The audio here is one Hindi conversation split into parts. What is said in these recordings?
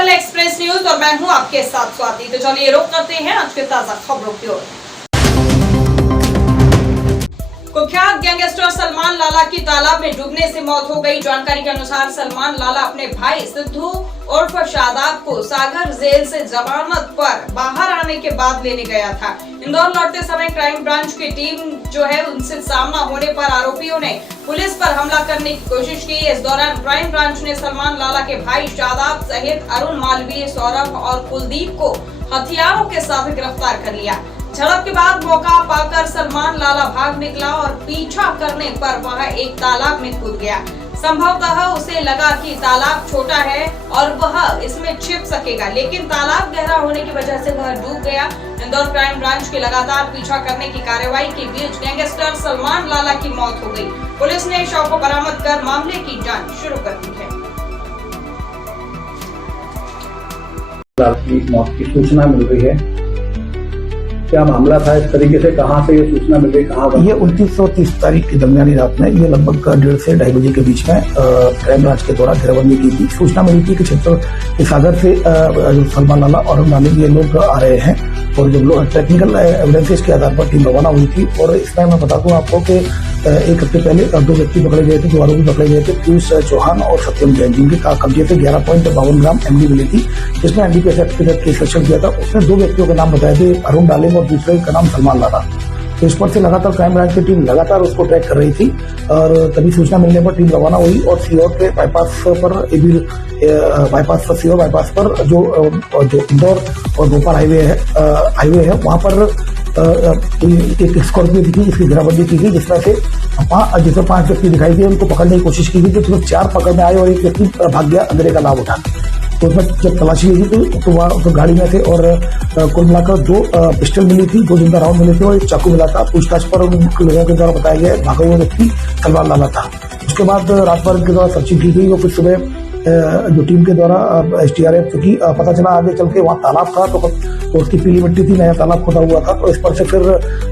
डिजिटल एक्सप्रेस न्यूज और मैं हूं आपके साथ स्वाति। तो चलिए रुक करते हैं आज के ताजा खबरों की ओर। कुख्यात गैंगस्टर सलमान लाला की तालाब में डूबने से मौत हो गई। जानकारी के अनुसार सलमान लाला अपने भाई सिद्धू उर्फ शादाब को सागर जेल से जमानत पर बाहर आने के बाद लेने गया था। इंदौर लौटते समय क्राइम ब्रांच की टीम जो है उनसे सामना होने पर आरोपियों ने पुलिस पर हमला करने की कोशिश की। इस दौरान क्राइम ब्रांच ने सलमान लाला के भाई शादाब सहित अरुण मालवीय, सौरभ और कुलदीप को हथियारों के साथ गिरफ्तार कर लिया। झड़प के बाद मौका पाकर सलमान लाला भाग निकला और पीछा करने पर वह एक तालाब में कूद गया। संभवतः उसे लगा कि तालाब छोटा है और वह इसमें छिप सकेगा, लेकिन तालाब गहरा होने की वजह से वह डूब गया। इंदौर क्राइम ब्रांच के लगातार पीछा करने की कार्रवाई के बीच गैंगस्टर सलमान लाला की मौत हो गई। पुलिस ने शव को बरामद कर मामले की जांच शुरू कर दी है। मौत की सूचना मिल रही है, क्या मामला था, इस तरीके से कहां से ये सूचना मिल गई, कहां? ये 29 और 30 तारीख की दरमियानी रात में, ये लगभग 1:30 से 2:30 बजे के बीच में क्राइम ब्रांच के द्वारा घेराबंदी की थी। सूचना मिली थी कि क्षेत्र सागर से सलमान लाला और मालिक ये लोग आ रहे हैं और जब लोग टेक्निकल एविडेंसेस के आधार पर टीम रवाना हुई थी। और इसमें मैं बता दूं आपको कि एक हफ्ते पहले 2 व्यक्ति पकड़े गए थे, 2 आरोपी पकड़े गए थे, पीयूष चौहान और सत्यम जैन, जिनके कब्जे से 11.52 ग्राम एमडी मिली थी, जिसमें एनडीपीएस एक्ट के तहत केस रजिस्टर किया था। उसमें 2 व्यक्तियों के नाम बताए थे, अरुण डालिम और दूसरे का नाम सलमान लाला। तो इस पर से लगातार क्राइम ब्रांच की टीम लगातार उसको ट्रैक कर रही थी और तभी सूचना मिलने पर टीम रवाना हुई और सीओर के बाईपास पर सीओर बाईपास पर जो इंदौर और भोपाल हाईवे है वहां पर एक स्कॉर्पियो थी जिसकी घेराबंदी की गई, जिसमें 5 व्यक्ति दिखाई दिए। उनको पकड़ने की कोशिश की गई तो 4 पकड़ में आए और एक व्यक्ति भाग गया अंधेरे का लाभ उठा। तो उसमें जब तलाशी ली थी तो वहाँ तो गाड़ी में थे और कुल मिलाकर 2 पिस्टल मिली थी, 2 जिंदा राउंड मिले थे और एक चाकू मिला था। पूछताछ पर उन लोगों के द्वारा बताया गया भागा हुआ व्यक्ति सलमान लाला था। उसके बाद रात भर के द्वारा सर्चिंग की गई और फिर सुबह जो टीम के द्वारा SDRF, क्योंकि पता चला आगे चल के वहाँ तालाब था तो उसकी पीली मिट्टी थी, नया तालाब खोदा हुआ था। तो इस पर से फिर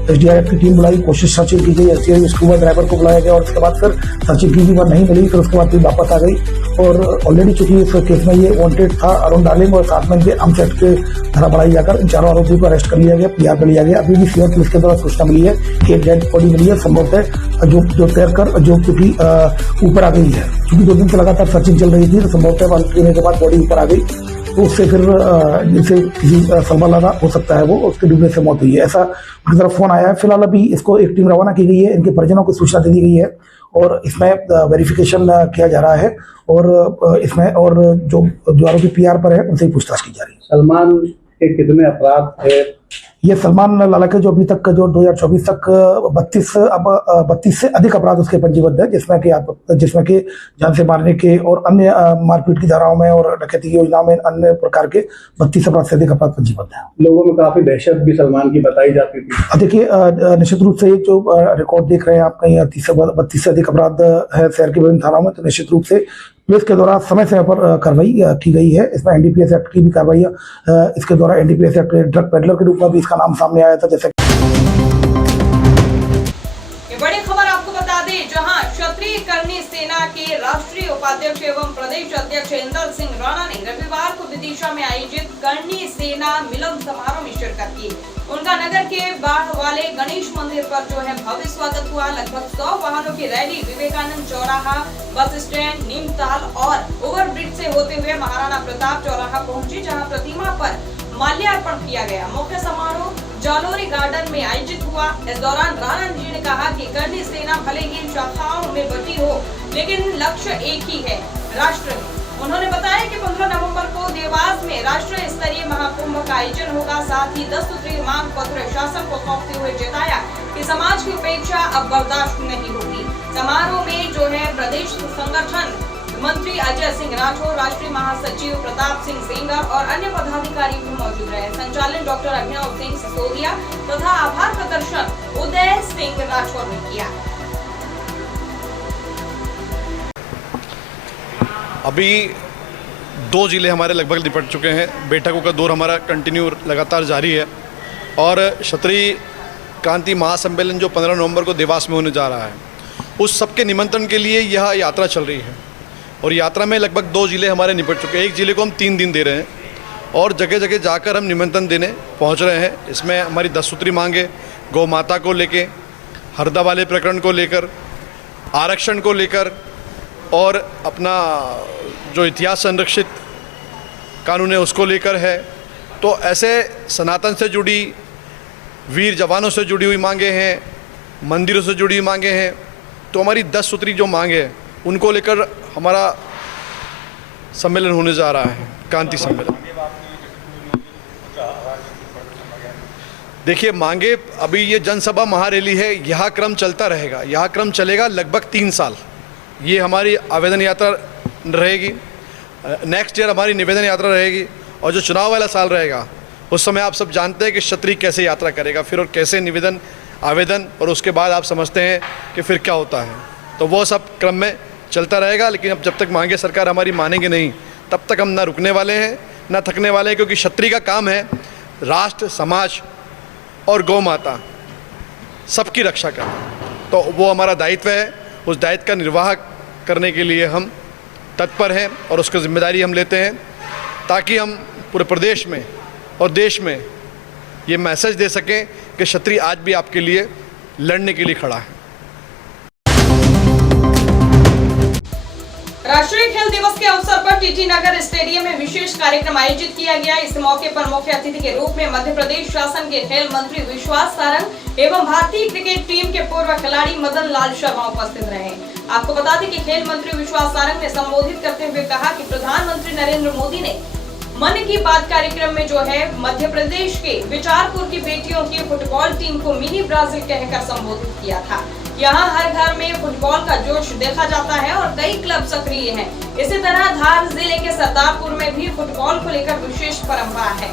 SDRF की टीम बुलाई, कोशिश सर्चिंग की गई, SDRF स्कूबा ड्राइवर को बुलाया गया और उसके बाद फिर सर्चिंग की गई, पर नहीं मिली। फिर उसके बाद टीम वापस आ गई और ऑलरेडी चूंकि इस केस में ये वांटेड था अरुण डालिम और साथ में इनके आर्म्स एक्ट के धारा बढ़ाई जाकर इन 4 आरोपियों को अरेस्ट कर लिया गया, PR कर लिया गया। अभी भी सीओर पुलिस के द्वारा सूचना मिली है कि एक डेड बॉडी मिली है, संभवतः जो तैरकर जो क्योंकि ऊपर आ गई है, क्योंकि 2 दिन से लगातार सर्चिंग चल रही थी तो संभवतः पीने के बाद बॉडी ऊपर आ गई। तो उससे फिर जिनसे किसी सलमान लाला हो सकता है वो उसके डूबने से मौत हुई है, ऐसा उनकी तरफ फोन आया है। फिलहाल अभी इसको एक टीम रवाना की गई है, इनके परिजनों को सूचना दे दी गई है और इसमें वेरिफिकेशन किया जा रहा है और इसमें और जो आरोपी PR पर है उनसे पूछताछ की जा रही है। सलमान के कितने अपराध थे? ये सलमान लाला के जो अभी तक जो 2024 तक 32 से अधिक अपराध उसके पंजीबद्ध है, जिसमें कि जान से मारने के और अन्य मारपीट की धाराओं में और डकैती की योजना में अन्य प्रकार के 32 अपराध से अधिक अपराध पंजीबद्ध है। लोगों में काफी दहशत भी सलमान की बताई जाती थी। देखिए निश्चित रूप से ये जो रिकॉर्ड देख रहे हैं आप, कहीं 32 से अधिक अपराध है शहर के विभिन्न थानों में, तो निश्चित रूप से पुलिस के द्वारा समय समय पर कार्रवाई की गई है। इसमें NDPS एक्ट की भी कार्रवाई, इसके द्वारा NDPS एक्ट ड्रग पेडलर के रूप में भी इसका नाम सामने आया था। जैसे ये बड़ी खबर आपको बता दें, जहां क्षत्रिय करनी सेना के राष्ट्रीय उपाध्यक्ष एवं प्रदेश अध्यक्ष इंदर सिंह राणा ने रविवार को विदिशा में आयोजित करनी सेना मिलन समारोह में शिरकत की। उनका नगर के बाढ़ वाले गणेश मंदिर पर जो है भव्य स्वागत हुआ। लगभग 100 वाहनों की रैली विवेकानंद चौराहा, बस स्टैंड, नीमताल और ओवरब्रिज से होते हुए महाराणा प्रताप चौराहा पहुंची, जहां प्रतिमा पर माल्यार्पण किया गया। मुख्य समारोह जालोरी गार्डन में आयोजित हुआ। इस दौरान राणा जी ने कहा कि करनी सेना भले ही शाखाओं में बटी हो, लेकिन लक्ष्य एक ही है, राष्ट्र। उन्होंने बताया कि 15 नवंबर को देवास में राष्ट्रीय स्तरीय महाकुंभ का आयोजन होगा। साथ ही 10 सूत्रीय मांग पत्र शासन को सौंपते हुए जताया कि समाज की उपेक्षा अब बर्दाश्त नहीं होगी। समारोह में जो है प्रदेश संगठन मंत्री अजय सिंह राठौर, राष्ट्रीय महासचिव प्रताप सिंह सेंगर और अन्य पदाधिकारी भी मौजूद रहे। संचालन डॉक्टर अभिनव सिंह सिसोदिया तथा आभार प्रदर्शन उदय सिंह राठौर ने किया। अभी 2 जिले हमारे लगभग निपट चुके हैं। बैठकों का दौर हमारा कंटिन्यू लगातार जारी है और क्षत्रिय क्रांति महासम्मेलन जो 15 नवंबर को देवास में होने जा रहा है, उस सबके निमंत्रण के लिए यह यात्रा चल रही है। और यात्रा में लगभग 2 जिले हमारे निपट चुके हैं। एक जिले को हम 3 दिन दे रहे हैं और जगह जगह जाकर हम निमंत्रण देने पहुंच रहे हैं। इसमें हमारी 10 सूत्री मांगे, गौ माता को लेके, हरदा वाले प्रकरण को लेकर, आरक्षण को लेकर और अपना जो इतिहास संरक्षित कानून है उसको लेकर है। तो ऐसे सनातन से जुड़ी, वीर जवानों से जुड़ी हुई मांगे हैं, मंदिरों से जुड़ी हुई मांगे हैं। तो हमारी 10 सूत्री जो मांगे हैं उनको लेकर हमारा सम्मेलन होने जा रहा है, क्रांति सम्मेलन। देखिए, मांगे, अभी ये जनसभा महारैली है, यह क्रम चलता रहेगा, यह क्रम चलेगा लगभग 3 साल। ये हमारी आवेदन यात्रा रहेगी, नेक्स्ट ईयर हमारी निवेदन यात्रा रहेगी, और जो चुनाव वाला साल रहेगा उस समय आप सब जानते हैं कि क्षत्रिय कैसे यात्रा करेगा फिर, और कैसे निवेदन, आवेदन, और उसके बाद आप समझते हैं कि फिर क्या होता है। तो वो सब क्रम में चलता रहेगा। लेकिन अब जब तक मांगे सरकार हमारी मानेंगे नहीं, तब तक हम ना रुकने वाले हैं ना थकने वाले हैं, क्योंकि क्षत्रिय का काम है राष्ट्र, समाज और गौ माता सबकी रक्षा करना। तो वो हमारा दायित्व है, उस दायित्व का निर्वाह करने के लिए हम तत्पर हैं और उसकी जिम्मेदारी हम लेते हैं, ताकि हम पूरे प्रदेश में और देश में ये मैसेज दे सकें कि क्षत्रिय आज भी आपके लिए लड़ने के लिए खड़ा है। राष्ट्रीय खेल दिवस के अवसर पर टीटी नगर स्टेडियम में विशेष कार्यक्रम आयोजित किया गया। इस मौके पर मुख्य अतिथि के रूप में मध्य प्रदेश शासन के खेल मंत्री विश्वास सारंग एवं भारतीय क्रिकेट टीम के पूर्व खिलाड़ी मदन लाल शर्मा उपस्थित रहे। आपको बता दें कि खेल मंत्री विश्वास सारंग ने संबोधित करते हुए कहा कि प्रधानमंत्री नरेंद्र मोदी ने मन की बात कार्यक्रम में जो है मध्य प्रदेश के विचारपुर की बेटियों की फुटबॉल टीम को मिनी ब्राजील कहकर संबोधित किया था। यहाँ हर घर में फुटबॉल का जोश देखा जाता है और कई क्लब सक्रिय हैं। इसी तरह धार जिले के सरदारपुर में भी फुटबॉल को लेकर विशेष परंपरा है।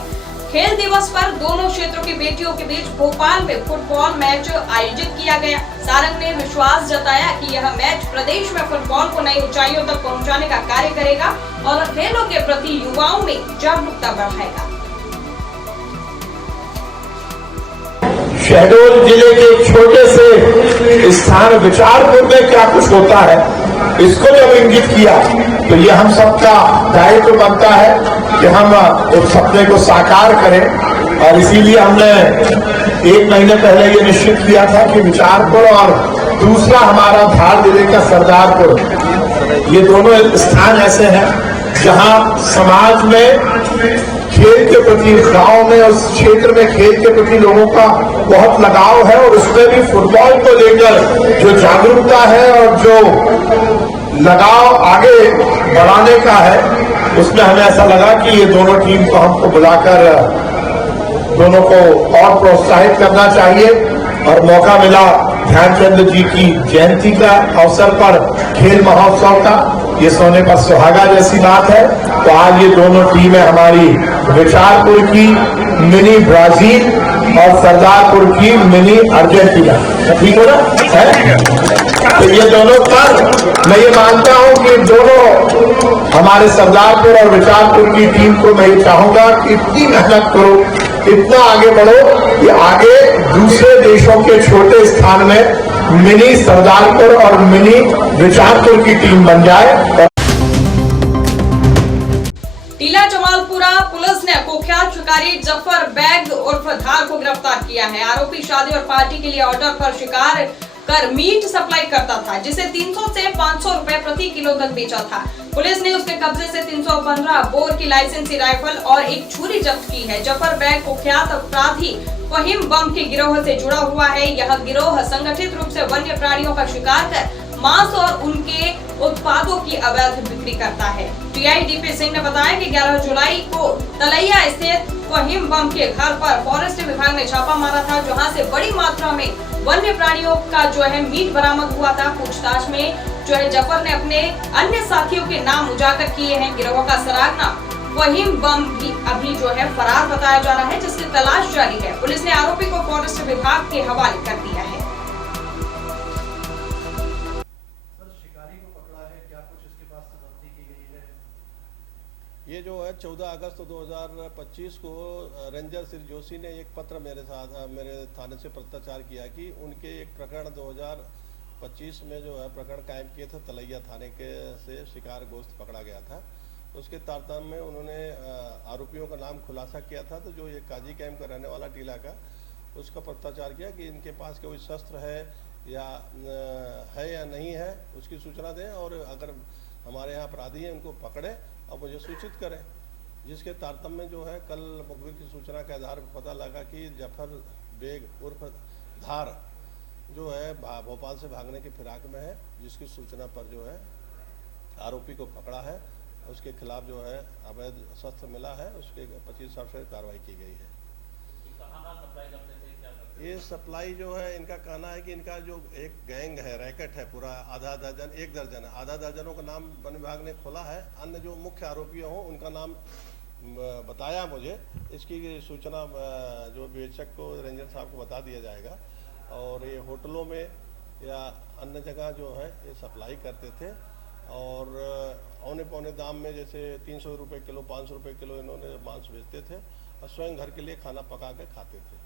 खेल दिवस पर दोनों क्षेत्रों की बेटियों के बीच भोपाल में फुटबॉल मैच आयोजित किया गया। सारंग ने विश्वास जताया कि यह मैच प्रदेश में फुटबॉल को नई ऊंचाइयों तक पहुंचाने का कार्य करेगा और खेलों के प्रति युवाओं में जागरूकता बढ़ाएगा। शहडोल जिले के एक छोटे से स्थान विचारपुर में क्या कुछ होता है, इसको जब इंगित किया तो ये हम सबका दायित्व बनता है कि हम उस सपने को साकार करें। और इसीलिए हमने 1 महीने पहले ये निश्चित किया था कि विचारपुर और दूसरा हमारा धार जिले का सरदारपुर, ये दोनों स्थान ऐसे हैं जहां समाज में खेल के प्रति, गांव में, उस क्षेत्र में खेल के प्रति लोगों का बहुत लगाव है, और उसमें भी फुटबॉल को लेकर जो जागरूकता है और जो लगाव आगे बढ़ाने का है, उसमें हमें ऐसा लगा कि ये दोनों टीम को हमको बुलाकर दोनों को और प्रोत्साहित करना चाहिए। और मौका मिला ध्यानचंद जी की जयंती का अवसर पर खेल महोत्सव का, ये सोने पर सुहागा जैसी बात है। तो आज ये दोनों टीमें हमारी विचारपुर की मिनी ब्राजील और सरदारपुर की मिनी अर्जेंटीना, ठीक है ना? तो ये दोनों पर मैं ये मानता हूं कि दोनों हमारे सरदारपुर और विचारपुर की टीम को मैं ये चाहूंगा कि इतनी मेहनत करो, इतना आगे बढ़ो कि आगे दूसरे देशों के छोटे स्थान में मिनी सरदारपुर और मिनी विचारपुर की टीम बन जाए। टीला जमालपुरा पुलिस ने कुख्यात शिकारी जफर बैग उर्फ धार को गिरफ्तार किया है। आरोपी शादी और पार्टी के लिए ऑर्डर पर शिकार कर मीट सप्लाई करता था, जिसे 300 से 500 रुपए प्रति किलो तक बेचा था। पुलिस ने उसके कब्जे से 315 बोर की लाइसेंसी राइफल और एक छुरी जब्त की है। जफर बैग कुख्यात अपराधी फहीम बम के गिरोह से जुड़ा हुआ है। यह गिरोह संगठित रूप से वन्य प्राणियों का शिकार कर मांस और उनके उत्पादों की अवैध बिक्री करता है। टीआईडीपी सिंह ने बताया कि 11 जुलाई को तलैया स्थित फहीम बम के घर पर फॉरेस्ट विभाग ने छापा मारा था, जहां से बड़ी मात्रा में वन्य प्राणियों का जो है मीट बरामद हुआ था। पूछताछ में जो है जफर ने अपने अन्य साथियों के नाम उजागर किए हैं। गिरोह का सरागना फहीम बम भी अभी जो है फरार बताया जा रहा है, जिसकी तलाश जारी है। पुलिस ने आरोपी को फॉरेस्ट विभाग के हवाले कर दिया है। ये जो है 14 अगस्त 2025 को रेंजर श्री जोशी ने एक पत्र मेरे थाने से पत्राचार किया कि उनके एक प्रकरण 2025 में जो है प्रकरण कायम किए थे। तलैया थाने के से शिकार गोश्त पकड़ा गया था। उसके तारतम्य में उन्होंने आरोपियों का नाम खुलासा किया था। तो जो ये काजी कैंप का रहने वाला टीला का, उसका पत्राचार किया कि इनके पास कोई शस्त्र है या नहीं है, उसकी सूचना दें और अगर हमारे यहाँ अपराधी हैं उनको पकड़े और मुझे सूचित करें। जिसके तारतम्य में जो है कल मुखबिर की सूचना के आधार पर पता लगा कि जफर बेग उर्फ धार जो है भोपाल से भागने की फिराक में है, जिसकी सूचना पर जो है आरोपी को पकड़ा है। उसके खिलाफ जो है अवैध शस्त्र मिला है, उसके 25 साल से कार्रवाई की गई है। ये सप्लाई जो है, इनका कहना है कि इनका जो एक गैंग है, रैकेट है पूरा, एक दर्जन है, आधा दर्जनों का नाम वन विभाग ने खोला है। अन्य जो मुख्य आरोपी हों उनका नाम बताया मुझे। इसकी सूचना जो विवेचक को, रेंजर साहब को बता दिया जाएगा। और ये होटलों में या अन्य जगह जो है ये सप्लाई करते थे और औने पौने दाम में, जैसे 300 रुपये किलो, 500 रुपये किलो इन्होंने मांस बेचते थे और स्वयं घर के लिए खाना पका के खाते थे।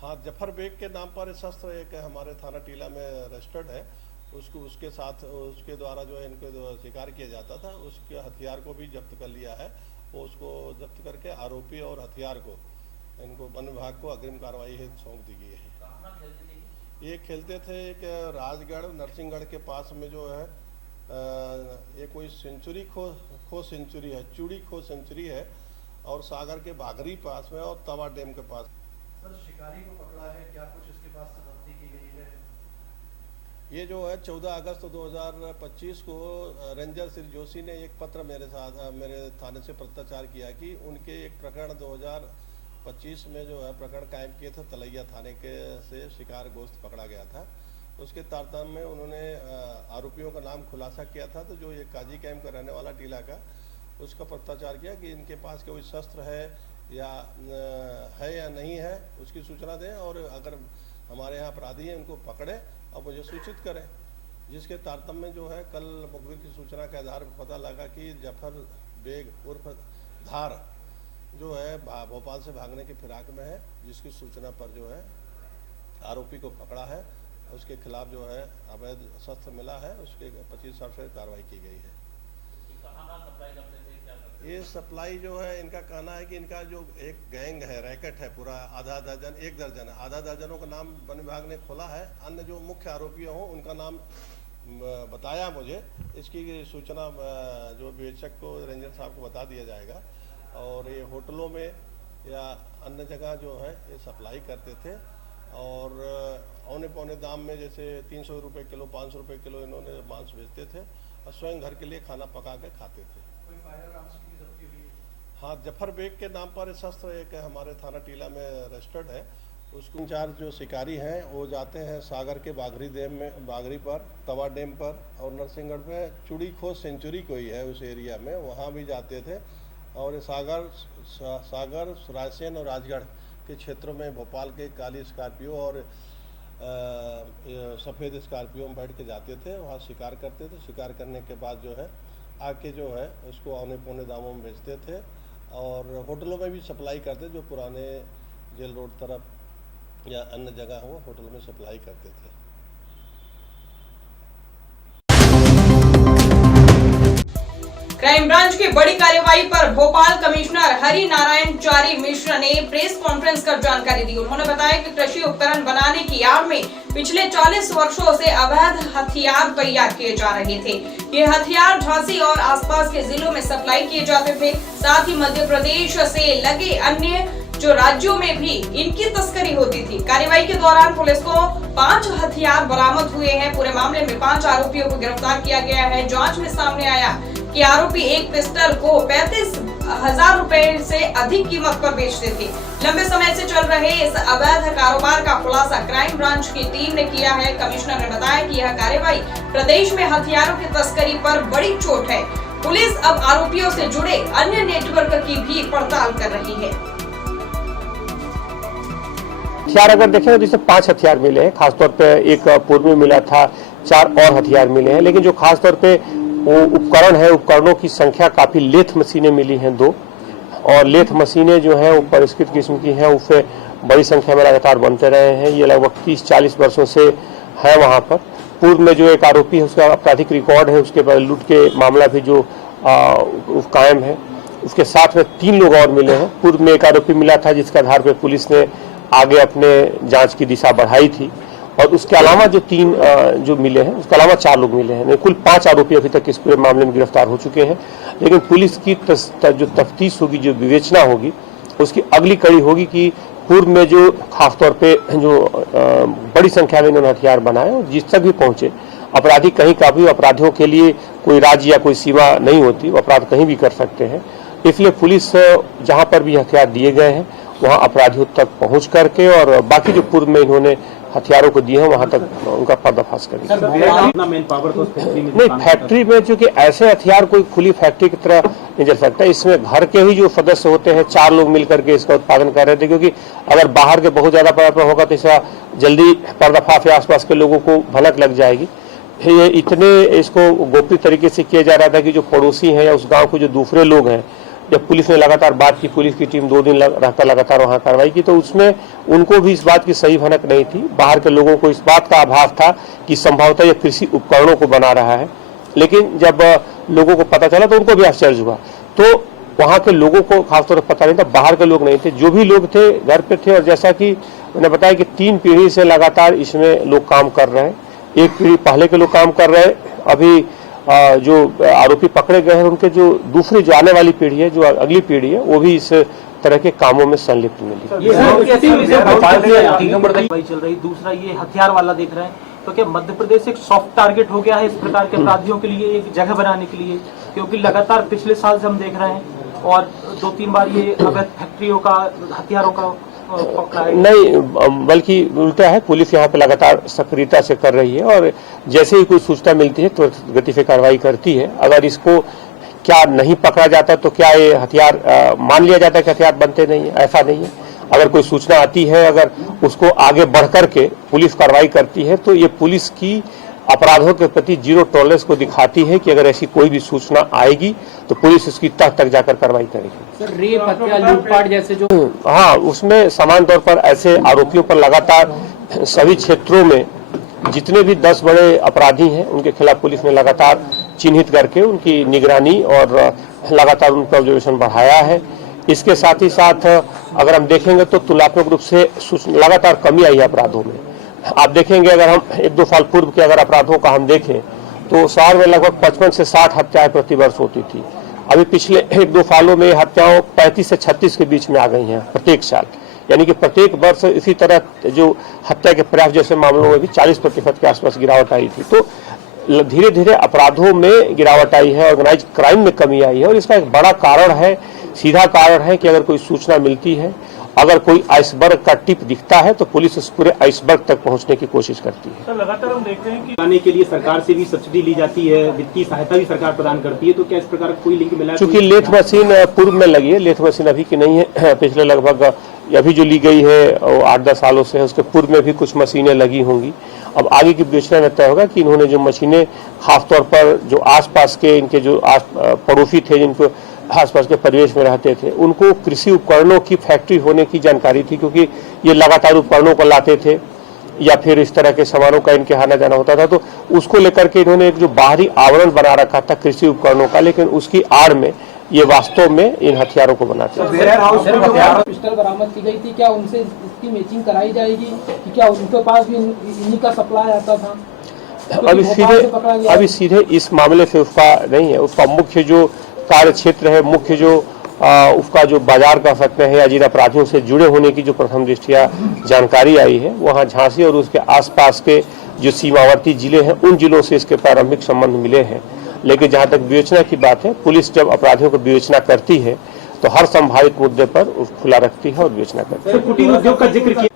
हाँ, जफर बेग के नाम पर शस्त्र एक हमारे थाना टीला में रजिस्टर्ड है। उसके साथ उसके द्वारा जो है इनको शिकार किया जाता था, उसके हथियार को भी जब्त कर लिया है। वो उसको जब्त करके आरोपी और हथियार को इनको वन विभाग को अग्रिम कार्रवाई हेतु सौंप दी गई है। ये खेलते थे एक राजगढ़ नरसिंहगढ़ के पास में जो है ये कोई सेंचुरी खो सेंचुरी है, चूड़ी खो सेंचुरी है और सागर के बागरी पास में और तवा डैम के पास। सर, शिकारी को पकड़ा है, क्या कुछ इसके पास से जब्ती की गई है? ये जो है 14 अगस्त 2025 को रेंजर श्री जोशी ने एक पत्र मेरे थाने से पत्राचार किया कि उनके एक प्रकरण 2025 में जो है प्रकरण कायम किए थे। तलैया थाने के से शिकार गोश्त पकड़ा गया था। उसके तारतम्य में उन्होंने आरोपियों का नाम खुलासा किया था। तो जो ये काजी कैंप का रहने वाला टीला का, उसका पत्राचार किया कि इनके पास कोई शस्त्र है या नहीं है, उसकी सूचना दें और अगर हमारे यहाँ अपराधी हैं उनको पकड़े और मुझे सूचित करें। जिसके तारतम्य में जो है कल मुखबिर की सूचना के आधार पर पता लगा कि जफर बेग उर्फ धार जो है भोपाल से भागने की फिराक में है, जिसकी सूचना पर जो है आरोपी को पकड़ा है। उसके खिलाफ जो है अवैध शस्त्र मिला है, उसके 25 साल से कार्रवाई की गई है। ये सप्लाई जो है, इनका कहना है कि इनका जो एक गैंग है, रैकेट है पूरा, एक दर्जन है, आधा दर्जनों का नाम वन विभाग ने खोला है। अन्य जो मुख्य आरोपी हों उनका नाम बताया मुझे। इसकी सूचना जो विवेचक को, रेंजर साहब को बता दिया जाएगा। और ये होटलों में या अन्य जगह जो है ये सप्लाई करते थे और औने पौने दाम में, जैसे 300 रुपये किलो, 500 रुपये किलो इन्होंने मांस बेचते थे और स्वयं घर के लिए खाना पका के खाते थे। हाँ, जफर बेग के नाम पर शस्त्र एक हमारे थाना टीला में रजिस्टर्ड है। उसको इंचार्ज जो शिकारी हैं वो जाते हैं सागर के बागरी पर, तवा डैम पर और नरसिंहगढ़ में चूड़ी खो सेंचुरी कोई है उस एरिया में, वहाँ भी जाते थे। और सागर रायसेन और राजगढ़ के क्षेत्रों में भोपाल के काली स्कॉर्पियो और सफ़ेद स्कॉर्पियो में बैठ के जाते थे, वहाँ शिकार करते थे। शिकार करने के बाद जो है आके जो है उसको औने पौने दामों में बेचते थे और होटलों में भी सप्लाई करते, जो पुराने जेल रोड तरफ या अन्य जगह हो होटलों में सप्लाई करते थे। क्राइम ब्रांच की बड़ी कार्रवाई पर भोपाल कमिश्नर हरि नारायण चारी मिश्र ने प्रेस कॉन्फ्रेंस कर जानकारी दी। उन्होंने बताया कि कृषि उपकरण बनाने की आड़ में पिछले 40 वर्षों से अवैध हथियार तैयार किए जा रहे थे। ये हथियार झांसी और आसपास के जिलों में सप्लाई किए जाते थे। साथ ही मध्य प्रदेश से लगे अन्य जो राज्यों में भी इनकी तस्करी होती थी। कार्रवाई के दौरान पुलिस को 5 हथियार बरामद हुए हैं। पूरे मामले में 5 आरोपियों को गिरफ्तार किया गया है। जांच में सामने आया कि आरोपी एक पिस्टल को 35,000 रुपए से अधिक कीमत पर बेचते थे। लंबे समय से चल रहे इस अवैध कारोबार का खुलासा क्राइम ब्रांच की टीम ने किया है। कमिश्नर ने बताया कि यह कार्रवाई प्रदेश में हथियारों की तस्करी पर बड़ी चोट है। पुलिस अब आरोपियों से जुड़े अन्य नेटवर्क की भी पड़ताल कर रही है। हथियार अगर देखें तो इससे 5 हथियार मिले हैं। खासतौर पे एक पूर्व में मिला था, 4 और हथियार मिले हैं। लेकिन जो खासतौर पे वो उपकरण है, उपकरणों की संख्या काफी, लेथ मशीनें मिली हैं 2 और लेथ मशीनें जो हैं वो परिष्कृत किस्म की हैं, उससे बड़ी संख्या में लगातार बनते रहे हैं। ये लगभग 30-40 वर्षों से है वहाँ पर। पूर्व में जो एक आरोपी है उसका आपराधिक रिकॉर्ड है, उसके बाद लूट के मामला भी जो कायम है। उसके साथ में 3 लोग और मिले हैं। पूर्व में एक आरोपी मिला था जिसके आधार पर पुलिस ने आगे अपने जांच की दिशा बढ़ाई थी, और उसके अलावा जो 3 जो मिले हैं, उसके अलावा 4 लोग मिले हैं। कुल 5 आरोपी अभी तक इस पूरे मामले में गिरफ्तार हो चुके हैं। लेकिन पुलिस की जो तफ्तीश होगी, जो विवेचना होगी, उसकी अगली कड़ी होगी कि पूर्व में जो खासतौर पे जो बड़ी संख्या में इन्होंने हथियार बनाए और जिस तक भी पहुंचे, अपराधी कहीं का भी, अपराधियों के लिए कोई राज्य या कोई सीमा नहीं होती, वो अपराध कहीं भी कर सकते हैं। इसलिए पुलिस जहां पर भी हथियार दिए गए हैं वहां अपराधियों तक पहुंच करके और बाकी जो पूर्व में इन्होंने हथियारों को दिए हैं वहां तक उनका पर्दाफाश करेगी। नहीं, फैक्ट्री में चूंकि ऐसे हथियार कोई खुली फैक्ट्री की तरह नहीं चल सकता। इसमें घर के ही जो सदस्य होते हैं, 4 लोग मिलकर के इसका उत्पादन कर रहे थे, क्योंकि अगर बाहर के बहुत ज्यादा पर्याप्त होगा तो इसका जल्दी पर्दाफाश या आसपास के लोगों को भनक लग जाएगी। ये इतने इसको गोप्य तरीके से किया जा रहा था कि जो पड़ोसी हैं या उस गांव के जो दूसरे लोग हैं, जब पुलिस ने लगातार बात की, पुलिस की टीम 2 दिन रहकर लगातार वहां कार्रवाई की, तो उसमें उनको भी इस बात की सही भनक नहीं थी। बाहर के लोगों को इस बात का आभास था कि संभवतः ये कृषि उपकरणों को बना रहा है। लेकिन जब लोगों को पता चला तो उनको भी आश्चर्य हुआ। तो वहां के लोगों को खासतौर पर पता नहीं था, बाहर के लोग नहीं थे, जो भी लोग थे घर पे थे। और जैसा कि मैंने बताया कि 3 पीढ़ी से लगातार इसमें लोग काम कर रहे हैं। एक पीढ़ी पहले के लोग काम कर रहे हैं, अभी जो आरोपी पकड़े गए हैं उनके जो दूसरी जो आने वाली पीढ़ी है, जो अगली पीढ़ी है, वो भी इस तरह के कामों में संलिप्त मिली। चल रही। दूसरा ये हथियार वाला देख रहे हैं, तो क्या मध्य प्रदेश एक सॉफ्ट टारगेट हो गया है इस प्रकार के अपराधियों के लिए, एक जगह बनाने के लिए? क्योंकि लगातार पिछले साल से हम देख रहे हैं और 2-3 बार ये अवैध फैक्ट्रियों का, हथियारों का पकड़ा है। नहीं, बल्कि उल्टा है। पुलिस यहाँ पे लगातार सक्रियता से कर रही है और जैसे ही कोई सूचना मिलती है तो गति से कार्रवाई करती है। अगर इसको क्या नहीं पकड़ा जाता तो क्या ये हथियार मान लिया जाता है कि हथियार बनते नहीं है? ऐसा नहीं है। अगर कोई सूचना आती है, अगर उसको आगे बढ़ करके पुलिस कार्रवाई करती है, तो ये पुलिस की अपराधों के प्रति 0 टॉलरेंस को दिखाती है कि अगर ऐसी कोई भी सूचना आएगी तो पुलिस उसकी तह तक जाकर कार्रवाई करेगी। सर, रेप, हत्या, लूटपाट जैसे जो हाँ, उसमें समान तौर पर ऐसे आरोपियों पर लगातार सभी क्षेत्रों में जितने भी 10 बड़े अपराधी हैं उनके खिलाफ पुलिस ने लगातार चिन्हित करके उनकी निगरानी और लगातार उनका ऑब्जर्वेशन बढ़ाया है। इसके साथ ही साथ अगर हम देखेंगे तो तुलनात्मक रूप से लगातार कमी आई है अपराधों में। आप देखेंगे, अगर हम 1-2 साल पूर्व के अगर अपराधों का हम देखें तो शहर में लगभग 55 से 60 हत्याएं प्रति वर्ष होती थी। अभी पिछले 1-2 सालों में हत्याओं 35 से 36 के बीच में आ गई हैं प्रत्येक साल। यानी कि प्रत्येक वर्ष इसी तरह जो हत्या के प्रयास जैसे मामलों में भी 40% के आसपास गिरावट आई थी। तो धीरे धीरे अपराधों में गिरावट आई है, ऑर्गेनाइज क्राइम में कमी आई है। और इसका एक बड़ा कारण है, सीधा कारण है कि अगर कोई सूचना मिलती है, अगर कोई आइसबर्ग का टिप दिखता है तो पुलिस उस पूरे आइसबर्ग तक पहुंचने की कोशिश करती है। सर, लगातार हम देखते हैं कि आने के लिए सरकार से भी सब्सिडी ली जाती है, वित्तीय सहायता भी सरकार प्रदान करती है, तो क्या इस प्रकार कोई लिंक मिला? चूंकि लेथ मशीन पूर्व में लगी है, लेथ मशीन अभी की नहीं है। पिछले लगभग अभी जो ली गई है 8-10 सालों से है, उसके पूर्व में भी कुछ मशीनें लगी होंगी। अब आगे की विवेचना में तय होगा कि इन्होंने जो मशीनें खासतौर पर जो आसपास के इनके जो पड़ोसी थे, जिनको आसपास के परिवेश में रहते थे, उनको कृषि उपकरणों की फैक्ट्री होने की जानकारी थी, क्योंकि ये लगातार उपकरणों को लाते थे या फिर इस तरह के सामानों का इनके आना जाना होता था। तो उसको लेकर के इन्होंने एक जो बाहरी आवरण बना रखा था कृषि उपकरणों का, लेकिन उसकी आड़ में ये वास्तव में इन हथियारों को बनाते थे। पिस्टल बरामद की गई थी, क्या उनसे इसकी मैचिंग कराई जाएगी कि क्या उनके पास भी इन्हीं का सप्लाई आता था? अभी सीधे इस मामले से उसका नहीं है। उसका मुख्य जो कार्य क्षेत्र है, मुख्य जो उसका जो बाजार कह सकते हैं या जिन अपराधियों से जुड़े होने की जो प्रथम दृष्टिया जानकारी आई है, वहाँ झांसी और उसके आसपास के जो सीमावर्ती जिले हैं, उन जिलों से इसके प्रारंभिक संबंध मिले हैं। लेकिन जहाँ तक विवेचना की बात है, पुलिस जब अपराधियों को विवेचना करती है तो हर संभावित मुद्दे पर खुला रखती है और विवेचना करती है। कुटीर उद्योग का जिक्र किया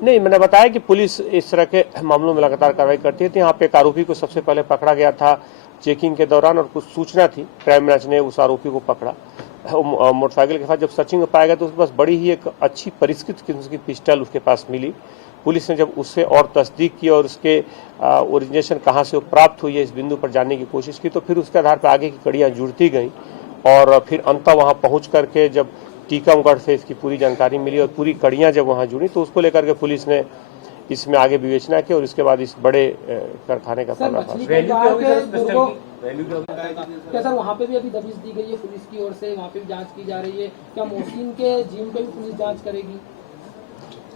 नहीं, मैंने बताया कि पुलिस इस तरह के मामलों में लगातार कार्रवाई करती है। तो यहाँ पे एक आरोपी को सबसे पहले पकड़ा गया था चेकिंग के दौरान, और कुछ सूचना थी, क्राइम ब्रांच ने उस आरोपी को पकड़ा। मोटरसाइकिल के साथ जब सर्चिंग में पाया गया तो उसके पास बड़ी ही एक अच्छी परिष्कृत किस्म की पिस्टल उसके पास मिली। पुलिस ने जब उससे और तस्दीक की और उसके ओरिजिनेशन कहाँ से प्राप्त हुई है इस बिंदु पर जानने की कोशिश की, तो फिर उसके आधार पर आगे की कड़ियाँ जुड़ती गई और फिर अंततः वहाँ पहुँच करके जब टीकमगढ़ से इसकी पूरी जानकारी मिली और पूरी कड़ियाँ जब वहाँ जुड़ी तो उसको लेकर के पुलिस ने इसमें आगे विवेचना की और इसके बाद इस बड़े कारखाने का पर्दाफाश। क्या सर वहाँ पे भी अभी दबिश दी गई है पुलिस की ओर से, वहाँ पे भी जांच की जा रही है, क्या मोहसिन के जिम पे भी पुलिस जांच करेगी?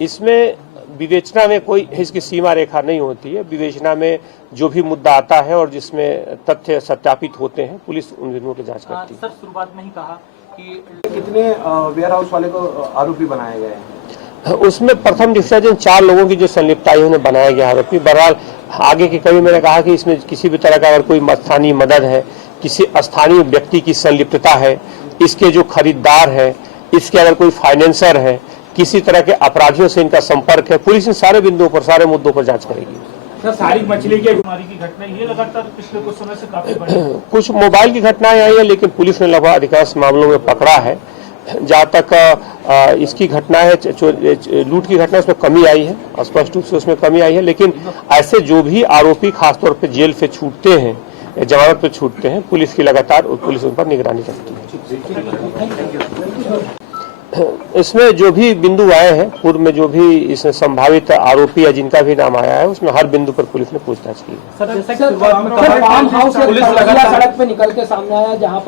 इसमें विवेचना में कोई इसकी सीमा रेखा नहीं होती है। विवेचना में जो भी मुद्दा आता है और जिसमें तथ्य सत्यापित होते हैं पुलिस उन बिंदुओं की जांच करती है। सर शुरुआत में ही कहा कि कितने वेयर हाउस वाले को आरोपी बनाए गए हैं? उसमें प्रथम दृष्टया जिन 4 लोगों की जो संलिप्तता है उन्हें बनाया गया आरोपी। बहरहाल आगे की कड़ी मैंने कहा कि इसमें किसी भी तरह का अगर कोई स्थानीय मदद है, किसी स्थानीय व्यक्ति की संलिप्तता है, इसके जो खरीदार है, इसके अगर कोई फाइनेंसर है, किसी तरह के अपराधियों से इनका संपर्क है, पुलिस इन सारे बिंदुओं पर, सारे मुद्दों पर जांच करेगी। सर सारी मछली की बीमारी की घटना ये लगातार पिछले कुछ समय से काफी बढ़ी। कुछ मोबाइल की घटनाएं आई है लेकिन पुलिस ने लगभग अधिकांश मामलों में पकड़ा है। जहाँ तक इसकी घटना है, लूट की घटना, उसमें कमी आई है, स्पष्ट रूप से उसमें कमी आई है। लेकिन ऐसे जो भी आरोपी खासतौर पर जेल से छूटते हैं, जमानत पर छूटते हैं, पुलिस की लगातार पुलिस उन पर निगरानी करती है। इसमें जो भी बिंदु आए हैं, पूर्व में जो भी इसमें संभावित आरोपी या जिनका भी नाम आया है, उसमें हर बिंदु पर पुलिस ने पूछताछ की है। सर जैसा कि शुरुआत में कहा, फार्म हाउस पुलिस सड़क पे निकल के सामने आया जहाँ पर